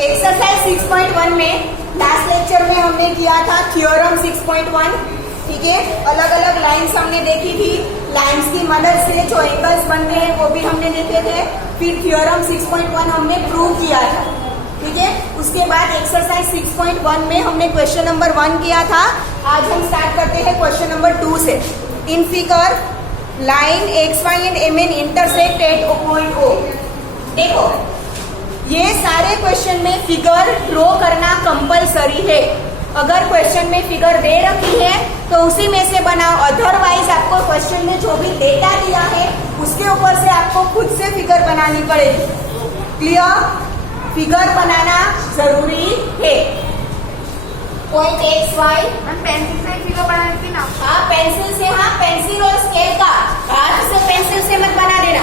Exercise 6.1 में last lecture में हमने किया था थ्योरम 6.1। ठीक है, अलग अलग लाइंस हमने देखी थी, लाइंस की मदद से जो एंगल्स बनते हैं वो भी हमने देखे थे। फिर थ्योरम 6.1 हमने प्रूव किया था। ठीक है, उसके बाद एक्सरसाइज 6.1 में हमने क्वेश्चन नंबर 1 किया था। आज हम स्टार्ट करते हैं क्वेश्चन नंबर 2 से। In figure line X Y and M N intersect at point O. देखो, ये सारे क्वेश्चन में फिगर ड्रॉ करना कंपलसरी है। अगर क्वेश्चन में फिगर दे रखी है तो उसी में से बनाओ, अदरवाइज आपको क्वेश्चन में जो भी डेटा दिया है उसके ऊपर से आपको खुद से फिगर बनानी पड़ेगी। क्लियर? फिगर बनाना जरूरी है। पॉइंट एक्स वाई पेंसिल से फिगर बनाने की ना। हाँ, पेंसिल से, हाँ पेंसिल और स्केल का, हाथ से पेंसिल से मत बना देना,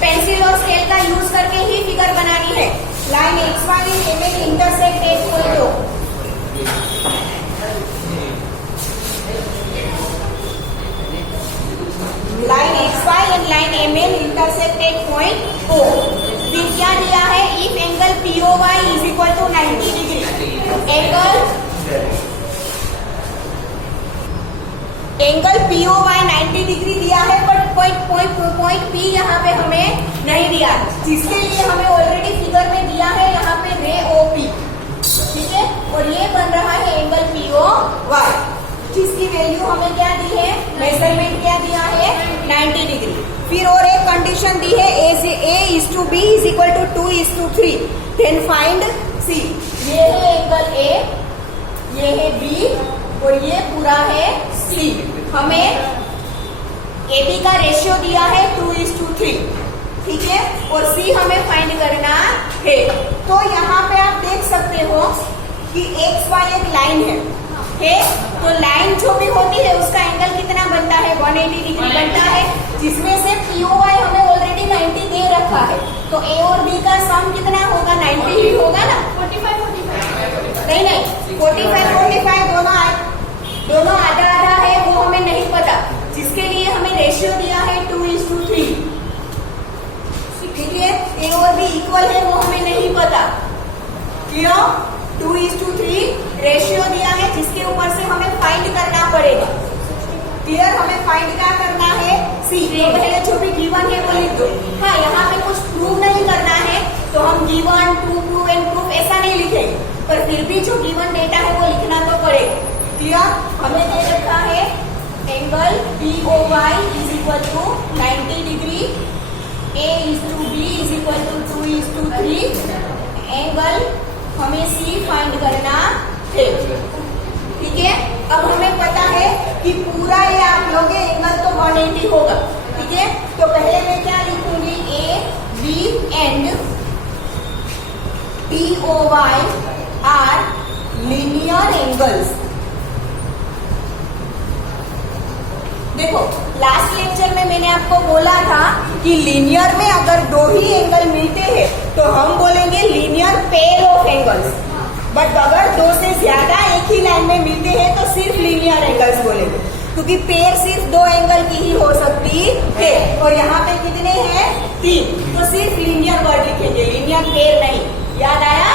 पेंसिल और स्केल का यूज करके ही फिगर बनानी है। Line X Y and M N intersect at point O. Line X Y and line M N intersect at point O. फिर क्या दिया है? If angle P O Y is equal to 90 degree. Angle P O Y 90 degree दिया है, but point P यहाँ पे हमें नहीं दिया, जिसके लिए हमें ऑलरेडी फिगर में दिया है यहाँ पे रे ओ पी। ठीक है, और ये बन रहा है एंगल पी ओ वाई, जिसकी वैल्यू हमें क्या दी है, मेजरमेंट क्या दिया है, 90 डिग्री। फिर और एक कंडीशन दी है, A is to B is equal to 2:3। Then find C. ये है एंगल ए, ये है बी और ये पूरा है सी। हमें ए बी का रेशियो दिया है 2:3। ठीक है, और सी हमें फाइंड करना है। तो यहाँ पे आप देख सकते हो कि एक्स वाई एक लाइन है, तो लाइन जो भी होती है उसका एंगल कितना बनता है, 180 डिग्री बनता है, जिसमें से पी ओ वाई हमें ऑलरेडी 90 दे रखा है। तो ए और बी का सम कितना होगा, 90 ही होगा ना। 45 नहीं 45 दोनों आधा आधा है, वो हमें नहीं पता, जिसके लिए हमें रेशियो दिया है 2:3। ठीक है, ए और बी इक्वल है वो हमें नहीं पता। क्लियर? 2:3 रेशियो दिया है, जिसके ऊपर से हमें फाइंड करना पड़ेगा। क्लियर? हमें फाइंड क्या करना है, सी। तो पहले जो भी गिवन है वो लिख दो। हाँ, यहाँ पे कुछ प्रूव नहीं करना है तो हम given to prove and proof ऐसा नहीं लिखेंगे, पर फिर भी जो गिवन डेटा है वो लिखना तो पड़ेगा। क्लियर? हमें दे रखा है angle P O Y is equal to 90 degree, a is to B is equal to 2:3। Angle हमें सी फाइंड करना है। ठीक है, अब हमें पता है कि पूरा ये आप लोगे एंगल तो 180 होगा। ठीक है, तो पहले मैं क्या लिखूंगी, a b and P O Y are linear angles. देखो, लास्ट लेक्चर में मैंने आपको बोला था कि लीनियर में अगर दो ही एंगल मिलते हैं तो हम बोलेंगे linear pair of angles, but अगर दो से ज्यादा एक ही लाइन में मिलते हैं तो सिर्फ लीनियर एंगल्स बोलेंगे, क्योंकि पेयर सिर्फ दो एंगल की ही हो सकती है। और यहाँ पे कितने हैं, 3, तो सिर्फ लीनियर वर्ड लिखेंगे, लीनियर पेयर नहीं। याद आया?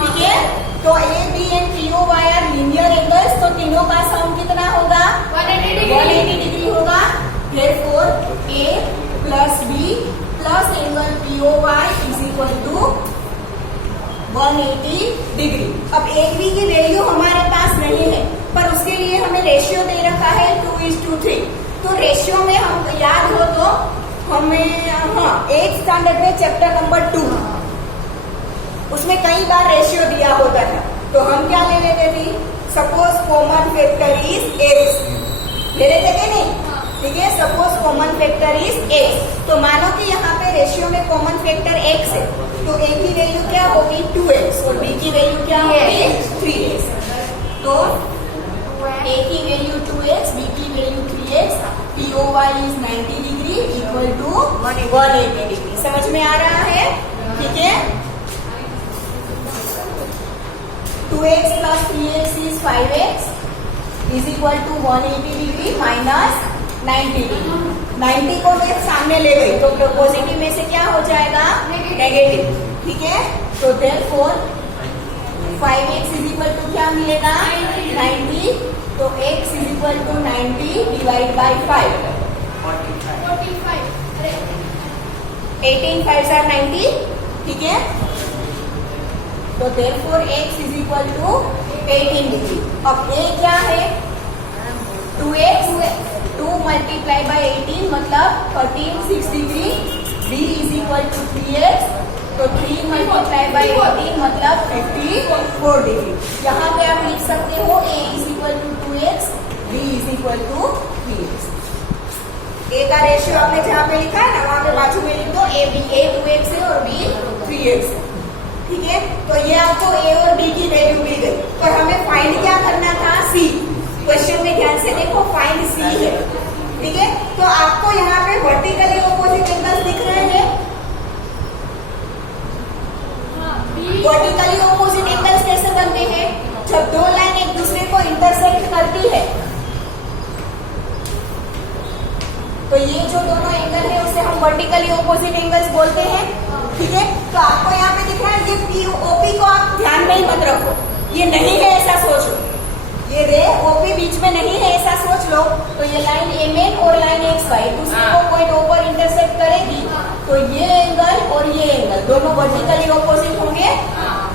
ठीक है, तो a b and P O Y are linear angles, तो तीनों का सम कितना होगा, 180 डिग्री होगा। Therefore, A plus B plus angle POY is equal to 180 degree. अब ए बी की वैल्यू हमारे पास नहीं है, पर उसके लिए हमें रेशियो दे रखा है 2:3। तो रेशियो में हम याद हो तो हमें, हाँ, 8th स्टैंडर्ड में चैप्टर नंबर 2 उसमें कई बार रेशियो दिया होता था, तो हम क्या ले लेते थे, suppose common factor is x ले लेते थे नहीं। ठीक है, suppose common factor is x, तो मानो कि यहाँ पे रेशियो में कॉमन फैक्टर एक्स है, तो ए की वैल्यू क्या होगी, 2x, और बी की वैल्यू क्या होगी, 3x। तो ए की वैल्यू 2x, बी की value 3x, P O Y is 90 degree equal to 180 degree. समझ में आ रहा है? ठीक है, 2x plus 3x is 5x is equal to 180 degree minus 90 degree. 90 को मैं सामने ले गई तो पॉजिटिव में से क्या हो जाएगा, नेगेटिव। ठीक है, तो देयरफॉर मिलेगा 90, तो x is equal to 90 divide by 5, 18 5 are 90, ठीक है। तो therefore x is equal to 18 degree. अब a क्या है, 2x, 2 मल्टीप्लाई बाई 18 मतलब 13 6 degree, b is equal to 3x, तो 3 मल्टीप्लाई बाई 18 मतलब 54 डिग्री। यहाँ पे आप लिख सकते हो a is equal to 2x, b is equal to 3x। a का रेशियो आपने जहाँ पे लिखा है ना, वहाँ पे बाजू में लिख दो a 2x है और b 3x है, ठीक है। तो ये आपको a और b की वैल्यू मिल गई, पर हमें फाइंड क्या करना था, c। क्वेश्चन में ध्यान से देखो, फाइंड c है, ठीक है। तो आपको यहाँ पे वर्टिकली ऑपोजिट एंगल्स दिख रहे हैं, वर्टिकली ऑपोजिट एंगल्स कैसे बनते हैं, जब दो लाइन एक दूसरे को इंटरसेक्ट करती है, तो ये जो दोनों एंगल है उसे हम वर्टिकली ऑपोजिट एंगल्स बोलते हैं, ठीक है। तो आपको यहाँ पे दिख रहा है, ये पीओपी को आप ध्यान में ही मत रखो, ये नहीं है ऐसा सोचो, ये रे ओपी बीच में नहीं है ऐसा सोच लो। तो ये लाइन एमएन और लाइन XY दूसरे को पॉइंट O पर इंटरसेक्ट करेगी, तो ये एंगल और ये एंगल दोनों वर्टिकली ऑपोजिट होंगे,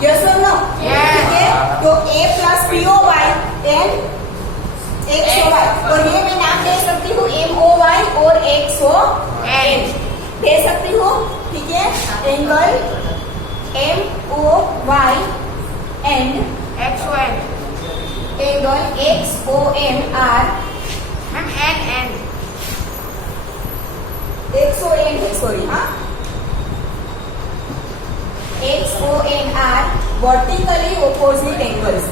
यस और नो, ठीक है। तो A plus POY and XOY, और ये मैं नाम दे सकती हूँ MOY और XON दे सकती हूँ, ठीक है। Angle MOY and XON, angle XON are ma'am N XON है, सॉरी, हाँ, XON are vertically opposite angles.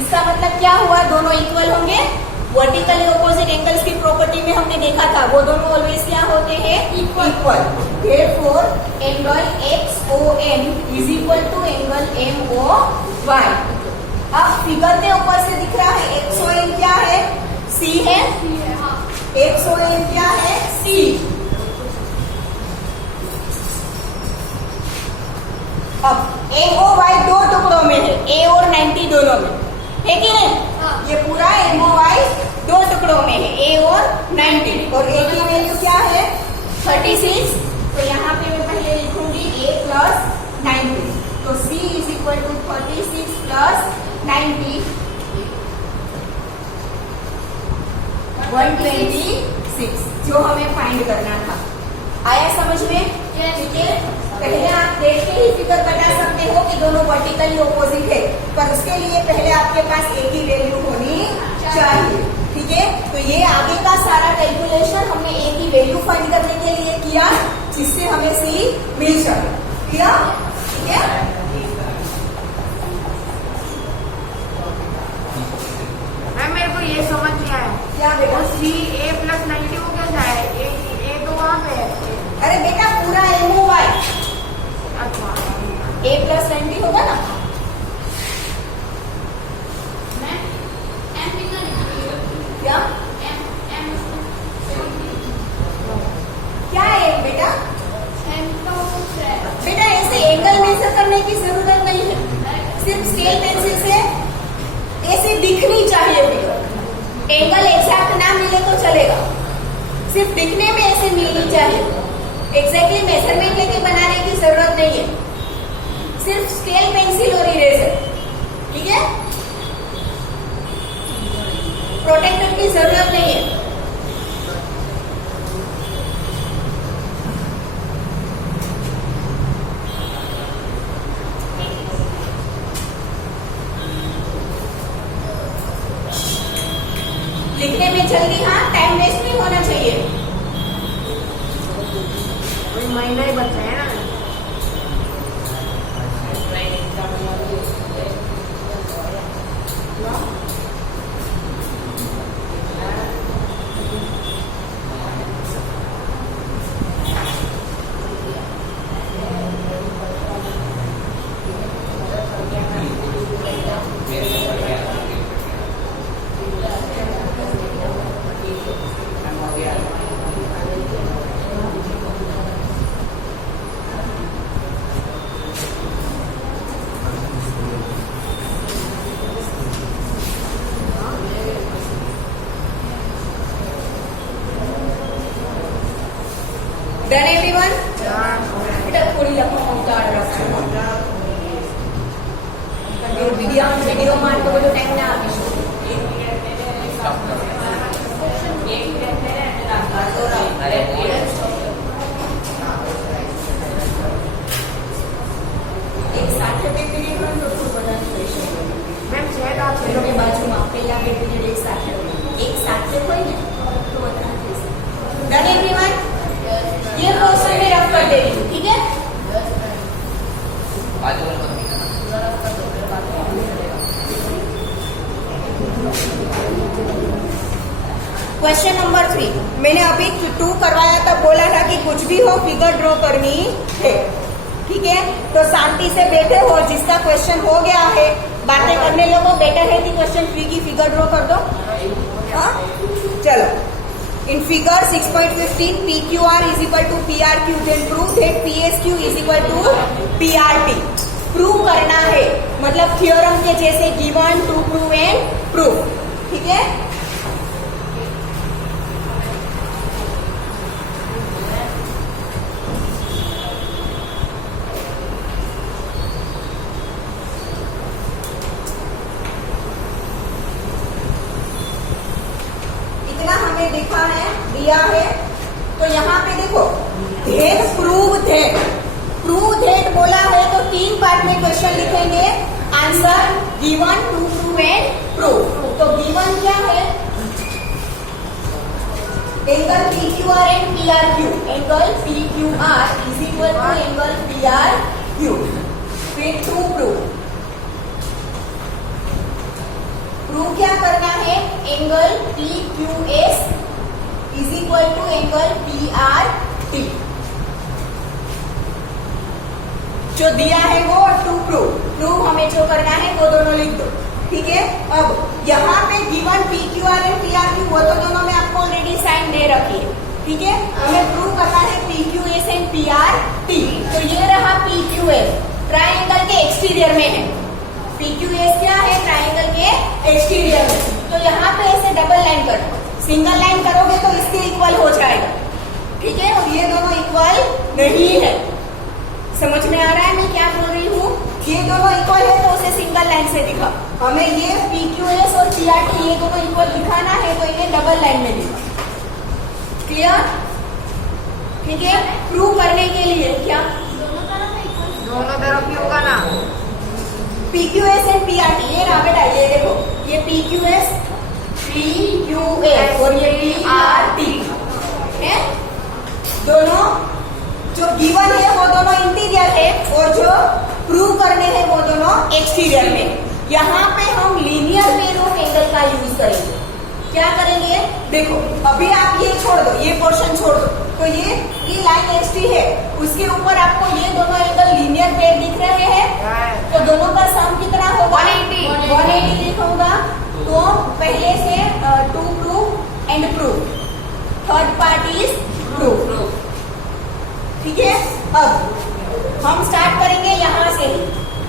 इसका मतलब क्या हुआ, दोनों इक्वल होंगे। वर्टिकली ऑपोजिट एंगल्स की प्रॉपर्टी में हमने देखा था, वो दोनों ऑलवेज क्या होते हैं, equal. Therefore angle XON is equal to angle MOY। अब फिगर के ऊपर से दिख रहा है XON क्या है, C है, XON क्या है, C। अब MOY दो टुकड़ों में है, A और 90 दोनों में है कि नहीं, ये पूरा MOY दो टुकड़ों में है, A और 90, और A की वैल्यू क्या है, 36। तो यहाँ पे मैं पहले लिखूंगी A प्लस 90, तो C is equal to 36 plus 90 126, जो हमें फाइंड करना था। आया समझ में, ठीक है। पहले आप देख के ही फिगर बता सकते हो कि दोनों वर्टिकली ऑपोजिट है, पर उसके लिए पहले आपके पास A की वैल्यू होनी चाहिए, ठीक है। तो ये आगे का सारा कैलकुलेशन हमने A की वैल्यू फाइंड करने के लिए किया, जिससे हमें C मिल सके, ठीक है। मैम मेरे को ये समझ नहीं आया, क्या बेटा, C A प्लस 90 को क्या जाए, A तो वहाँ पे है। अरे बेटा पूरा MOY अच्छा, A प्लस 90 होगा ना, क्या क्या है बेटा, बेटा ऐसे एंगल मेजर करने की जरूरत नहीं है, सिर्फ स्केल पेंसिल से ऐसे दिखनी चाहिए फिगर। एंगल एग्जैक्ट ना मिले तो चलेगा, सिर्फ दिखने में ऐसे मिलनी चाहिए, एग्जैक्टली मेजरमेंट लेके बनाने की जरूरत नहीं है, सिर्फ स्केल पेंसिल और इरेजर, ठीक है। प्रोटेक्टर की जरूरत नहीं है। लिखने में जल्दी, हाँ, टाइम वेस्ट नहीं होना चाहिए। कोई महीना ही बचा है ना। Done everyone? बेटा थोड़ी लंबा उतार रखो वीडियो मार को तो टाइम ना आगे एक સાથે બે પીરિયડ હોય તો ખૂબ બધા ક્વેશ્ચન मैम 6 का के बाजूમાં પહેલા બે પીરિયડ એક સાથે હોય ને તો બધા डन एवरीवन ये क्वेश्चन में रफ कर दे रही हूँ ठीक है क्वेश्चन नंबर 3 मैंने अभी 2 करवाया था बोला था कि कुछ भी हो फिगर ड्रॉ करनी है ठीक है तो शांति से बैठे हो जिसका क्वेश्चन हो गया है बातें करने लगो बेटर है कि क्वेश्चन 3 की फिगर ड्रॉ कर दो हाँ चलो In figure 6.15, PQR is equal to PRQ. Then prove that PSQ is equal to PRT. Prove करना है मतलब थियोरम के जैसे given, to prove and prove. ठीक है? हमें देखा है दिया है तो यहाँ पे देखो धेट प्रूव धेट बोला है तो 3 पार्ट में क्वेश्चन लिखेंगे answer given to prove and prove तो गिवन क्या है angle PQR and PRQ angle PQR is equal to angle PRQ फिर टू प्रूव क्या करना है angle PQS is equal to angle PRT जो दिया है वो टू प्रूव हमें जो करना है वो दोनों लिख दो ठीक है अब यहाँ पे गिवन PQR एंड PRQ वो तो दोनों में आपको ऑलरेडी साइन दे रखी है ठीक है हमें प्रूव करना है PQS एंड PRT तो ये रहा PQS ट्राइंगल के एक्सटीरियर में है PQS क्या है ट्राइंगल के एक्सटीरियर में तो यहाँ पे ऐसे डबल लाइन करो सिंगल लाइन करोगे तो इसके इक्वल हो जाएगा ठीक है और ये दोनों इक्वल नहीं है समझ में आ रहा है मैं क्या बोल रही हूँ ये दोनों इक्वल है तो उसे सिंगल लाइन से दिखा हमें ये PQS और PRT ये दोनों इक्वल दिखाना है तो इन्हें डबल लाइन में दिखा क्लियर ठीक है प्रूव करने के लिए क्या दोनों तरफ ही होगा ना PQS एंड PRT ये ना बेटा ये देखो ये PQS और ये PRT है दोनों जो गिवन है वो दोनों इंटीरियर है और जो प्रूव करने हैं वो दोनों एक्सटीरियर में यहाँ पे हम लीनियर पेयर ऑफ एंगल का यूज करेंगे क्या करेंगे देखो अभी आप ये छोड़ दो ये पोर्शन छोड़ दो तो ये लाइन एसटी है उसके ऊपर आपको ये दोनों एंगल लीनियर पेयर दिख रहे हैं तो दोनों का सम कितना होगा 180 लिखूंगा तो पहले से to prove and prove third part is prove ठीक है अब हम स्टार्ट करेंगे यहाँ से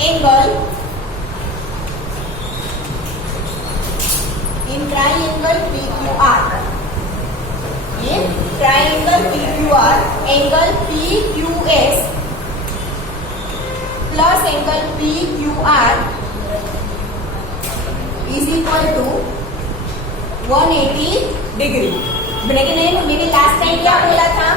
एंगल इन ट्राइंगल PQR ये triangle PQR angle PQS plus angle PQR is equal to 180 degree मैंने लास्ट टाइम क्या बोला था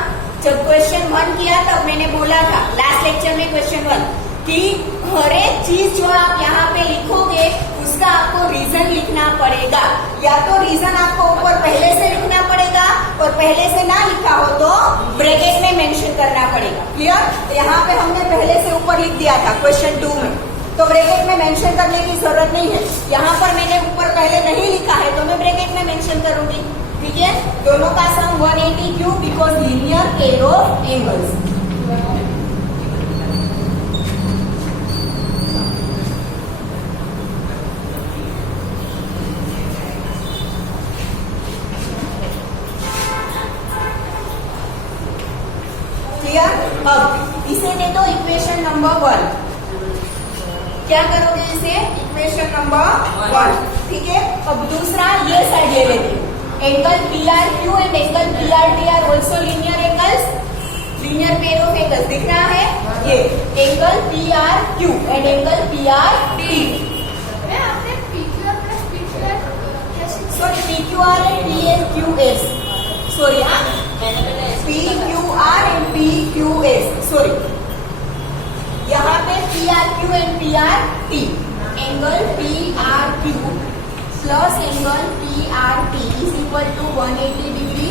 जब क्वेश्चन 1 किया तब मैंने बोला था लास्ट लेक्चर में क्वेश्चन 1 कि हर एक चीज जो आप यहाँ पे लिखोगे उसका आपको रीजन लिखना पड़ेगा या तो रीजन आपको ऊपर पहले से लिखना पड़ेगा और पहले से ना लिखा हो तो ब्रैकेट में मेंशन करना पड़ेगा क्लियर यहाँ पे हमने पहले से ऊपर लिख दिया था क्वेश्चन 2 में तो ब्रैकेट में मेंशन करने की जरूरत नहीं है यहाँ पर मैंने ऊपर पहले नहीं लिखा है तो मैं ब्रैकेट में मेंशन करूंगी ठीक है दोनों का सम 180 क्यों because linear pair of angles clear अब इसे दे दो इक्वेशन नंबर 1 क्या करोगे इसे इक्वेशन नंबर 1 ठीक है अब दूसरा ये साइड ले लेती हूँ angle PRQ and angle PRT are also linear angles दिख रहा है ये angle P R Q and angle P R T. आपने PQR plus PQR कैसे sorry P Q R and P N Q S, sorry हाँ P Q R and P Q S, sorry यहाँ पे P R Q and P R T. Angle P R Q plus angle P R T is equal to 180 degree.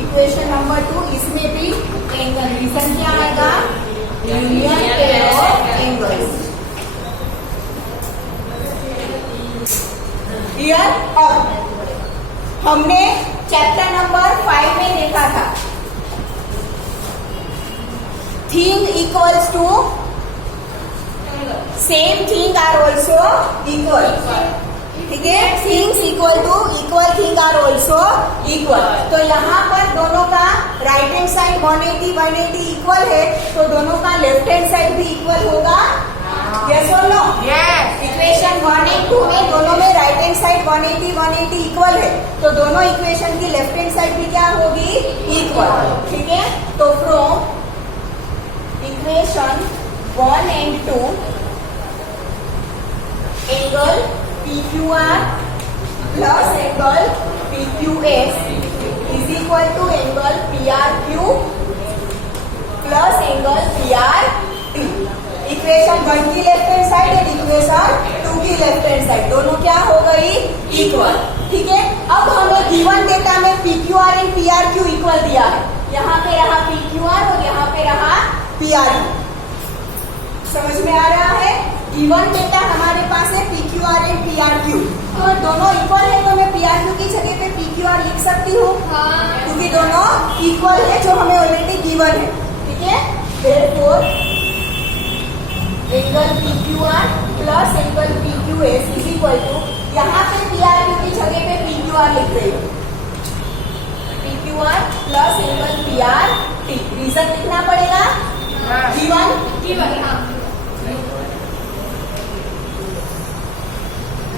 Equation number 2, इसमें भी angle reason क्या आएगा, union pair of angles. Clear. अब हमने chapter number 5 में देखा था thing equals to same thing are also equal, ठीक है। Things equal to equal thing are also equal. तो यहाँ पर दोनों का राइट हैंड साइड 180 इक्वल है, तो दोनों का लेफ्ट हैंड साइड भी इक्वल होगा, यस और नो। इक्वेशन 1 एंड 2 में दोनों में राइट हैंड साइड 180 इक्वल है, तो दोनों इक्वेशन की लेफ्ट हैंड साइड भी क्या होगी, इक्वल, ठीक है। तो from equation 1 and 2 angle PQR plus angle PQS is equal to angle PRQ plus angle PRT। Equation 1 की लेफ्ट हैंड साइड और इक्वेशन 2 की लेफ्ट हैंड साइड दोनों क्या हो गई, इक्वल, ठीक है। अब हमें गिवन डेटा में PQR एंड PRQ इक्वल दिया है, यहाँ पे रहा PQR और यहाँ पे रहा PRQ, समझ में आ रहा है। गिवन डेटा हमारे पास है PQR एंड PRQ, तो दोनों इक्वल है तो मैं PRQ की जगह पे PQR लिख सकती हूँ, क्योंकि दोनों इक्वल है जो हमें ऑलरेडी गिवन है, ठीक है। Therefore angle PQR plus angle PQS is equal to, यहाँ पे PRQ की जगह पे PQR लिख रही हूँ, PQR plus angle PRT। Reason लिखना पड़ेगा, गिवन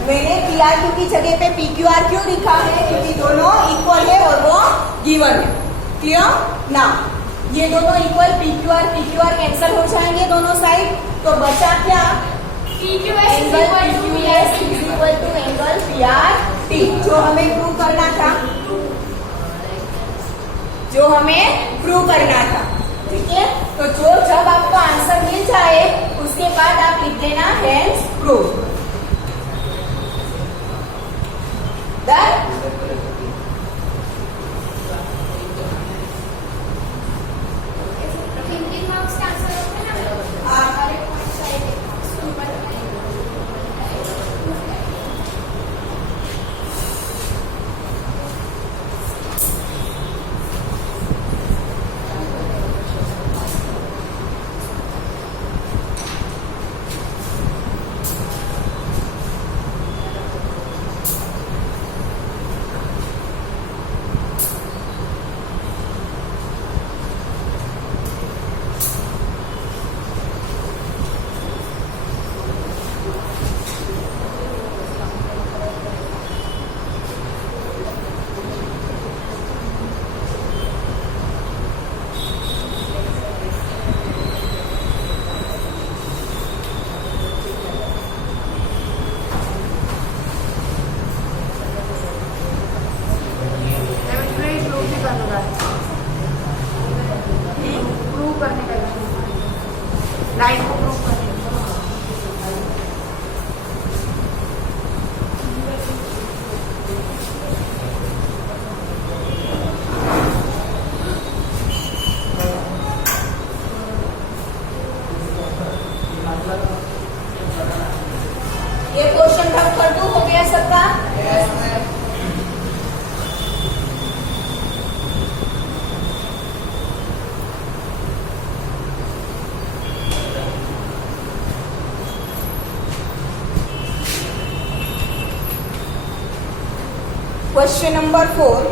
मैंने PRQ की जगह पे PQR क्यों लिखा है, क्योंकि दोनों इक्वल है और वो गिवन है। क्लियर ना, ये दोनों इक्वल PQR कैंसिल हो जाएंगे दोनों साइड, तो बचा क्या, PQS angle PQS is equal to angle PRT, जो हमें प्रूव करना था, ठीक है। तो जब आपको आंसर मिल जाए उसके बाद आप लिख देना हेंस प्रूव। थिंकिंग मार्क्स का आंसर होता है ना, हमारे पॉइंट साइड ऊपर प्रूव करने का लाइन को प्रूव करने का। ये क्वेश्चन रब कर दूं, हो गया सबका। क्वेश्चन नंबर 4,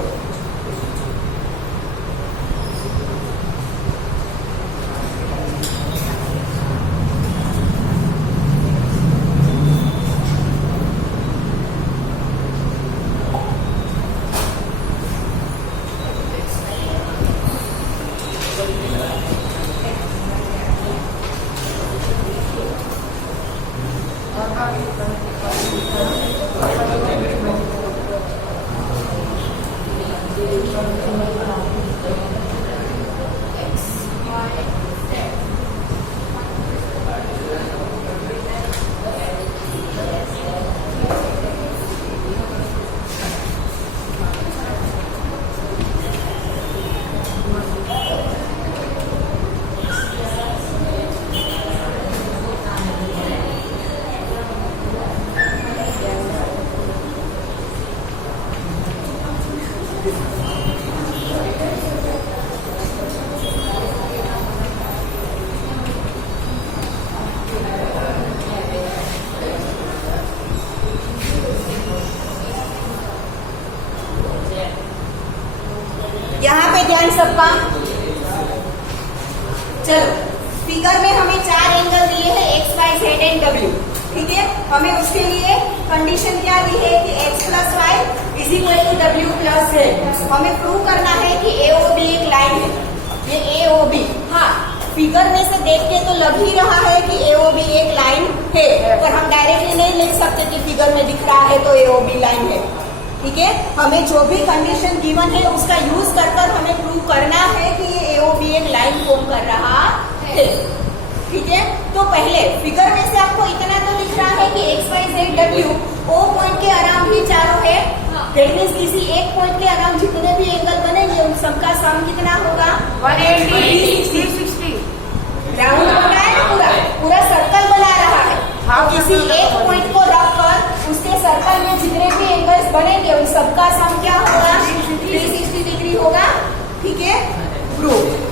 इन सबका? चलो, फिगर में हमें 4 एंगल दिए हैं X Y Z and W, ठीक है। हमें उसके लिए कंडीशन क्या दी है कि x plus Y is equal to W plus Z. हमें प्रूव करना है कि AOB एक लाइन है, ये AOB। हाँ, फिगर में से देख के तो लग ही रहा है कि AOB एक लाइन है, पर हम डायरेक्टली नहीं लिख सकते कि फिगर में दिख रहा है तो AOB लाइन है, ठीक है। हमें जो भी कंडीशन गिवन है उसका यूज कर हमें प्रूव करना है कि ये AOB एक लाइन फॉर्म कर रहा है, ठीक है। तो पहले फिगर में से आपको इतना तो दिख रहा है कि X Y Z W O point के अराउंड ही चारों है। दैट मीन्स किसी एक पॉइंट के अराउंड जितने भी एंगल बनेंगे उन सबका सम कितना होगा? 180, 360। राउंड बना है ना, पूरा सर्कल बना रहा है। हाँ, किसी एक पॉइंट को रख कर उसके सर्कल में जितने भी एंगल्स बनेंगे उन सबका सम क्या होगा? 360 डिग्री होगा, ठीक है। Prove.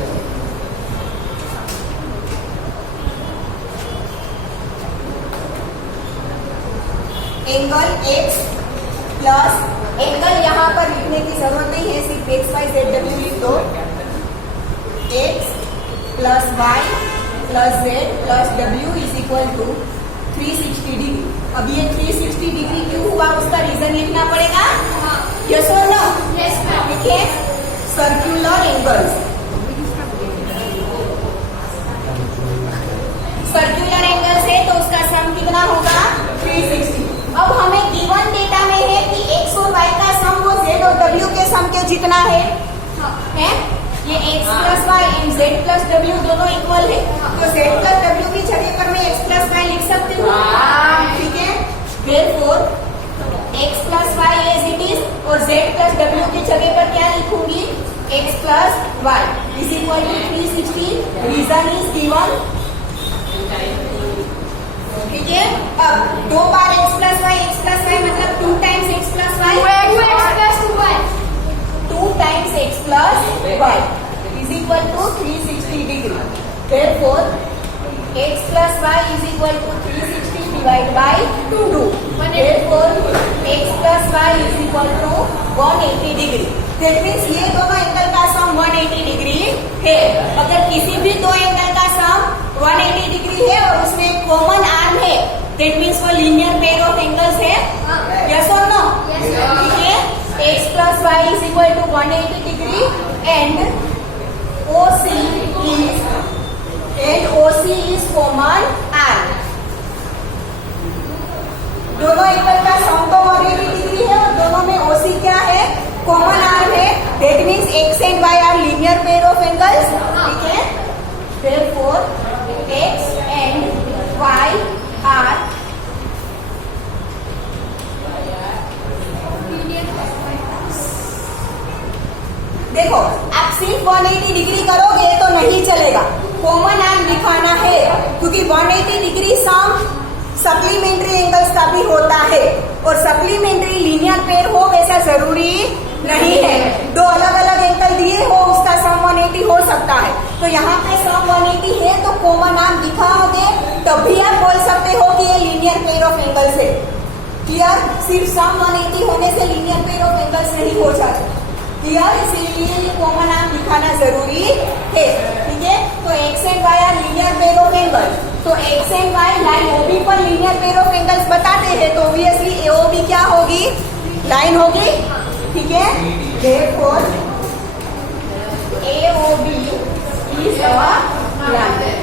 Angle x plus angle यहाँ पर लिखने की जरूरत नहीं है, सिर्फ एक्स वाई जेड डब्ल्यू लिख दो। x plus Y plus Z plus W is equal to 360 degree. अब ये 360 डिग्री क्यों हुआ उसका रीजन लिखना पड़ेगा, यस और नो? ठीक है। सर्क्यूलर एंगल्स, सर्क्यूलर एंगल्स है तो उसका सम कितना होगा? 360। अब हमें गिवन डेटा में है कि x और y का सम वो z और w के सम के जितना है, हैं? ये x plus Y and z plus w दोनों इक्वल है, तो z प्लस w की जगह पर मैं x प्लस वाई लिख सकती हूँ, ठीक है। Therefore x plus Y as it is और z प्लस w की जगह पर क्या लिखूंगी? x plus Y is equal to 360। Reason is given, ठीक है। अब 2 बार x प्लस वाई मतलब 2 times x plus Y, 2 times x plus Y is equal to 360 degree. Therefore x plus Y is equal to 360 divide by 2। Therefore x plus Y is equal to 180 degree. That means ये दोनों angle का सम 180 degree है। अगर किसी भी दो angle का सम 180 degree है और उसमें एक कॉमन आर्म है, दैट मीन्स वो लीनियर पेयर ऑफ एंगल्स है, यस और नो? ठीक है। x plus Y is equal to 180 degree and OC is common arm. दोनों एंगल का सम तो 180 डिग्री है और दोनों में OC क्या है? कॉमन आर्म है। That means x and y are linear pair of angles, ठीक है। Therefore x and y are देखो, आप सिर्फ 180 डिग्री करोगे तो नहीं चलेगा, कॉमन आर्म दिखाना है, क्योंकि 180 डिग्री सम सप्लीमेंट्री एंगल्स का भी होता है और सप्लीमेंट्री लीनियर पेयर हो वैसा जरूरी नहीं है। दो अलग अलग एंगल दिए हो उसका सम 180 हो सकता है, तो यहाँ पे सम 180 है तो कॉमन आर्म दिखाओगे तब भी आप बोल सकते हो कि ये लीनियर पेयर ऑफ एंगल्स है। क्लियर? सिर्फ सम 180 होने से लीनियर पेयर ऑफ एंगल्स नहीं हो जाते, क्लियर? इसीलिए ये कॉमन आर्म दिखाना जरूरी है, ठीक है। तो X and Y are linear pair of angles, तो X and Y line OB पर लीनियर पेयर ऑफ एंगल्स बताते हैं, तो ऑब्वियसली AOB क्या होगी? लाइन होगी, ठीक है। Therefore AOB is a line।